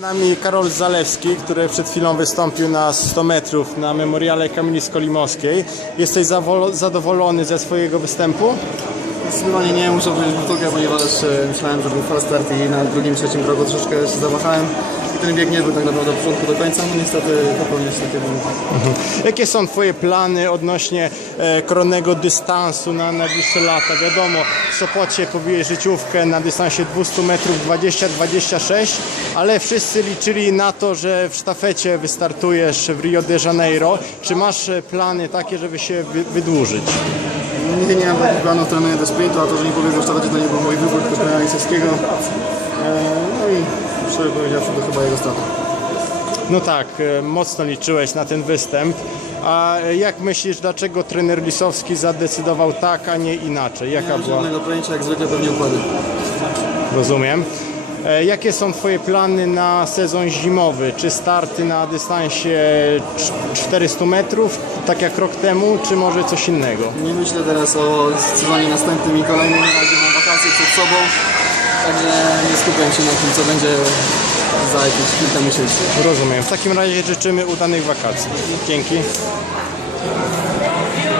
Z nami Karol Zalewski, który przed chwilą wystąpił na 100 metrów na memoriale Kamienisko-Limowskiej. Jesteś zawolo- zadowolony ze swojego występu? Zdecydowanie nie, muszę powiedzieć powtórkę, ponieważ e, myślałem, że był fast start i na drugim, trzecim kroku troszeczkę się zawahałem. Ten bieg nie był tak naprawdę od początku do końca, no niestety popełniłem się takie błędy. Jakie są Twoje plany odnośnie e, dystansu na najbliższe lata? Wiadomo, w Sopocie pobiłeś życiówkę na dystansie 200 metrów 20-26, ale wszyscy liczyli na to, że w sztafecie wystartujesz w Rio de Janeiro. Czy masz e, plany takie, żeby się wy- wydłużyć? Nigdy nie miałem takich planów, trenuję do sprintu, a to, że nie pobiegł w sztafecie, to nie był mój wybór, tylko. E, i szczerze powiedziawszy, to chyba jego strata. No tak, e, mocno liczyłeś na ten występ. A jak myślisz, dlaczego trener Lisowski zadecydował tak, a nie inaczej? Nie Jaka mam była? żadnego pojęcia, jak zwykle pewnie układy. Rozumiem. E, Jakie są Twoje plany na sezon zimowy? Czy starty na dystansie cz- 400 metrów, tak jak rok temu, czy może coś innego? Nie myślę teraz o sezonie następnym i kolejnym, na razie mam wakacje przed sobą. Także nie skupiam się na tym, co będzie za jakieś kilka miesięcy. Rozumiem. W takim razie życzymy udanych wakacji. Dzięki.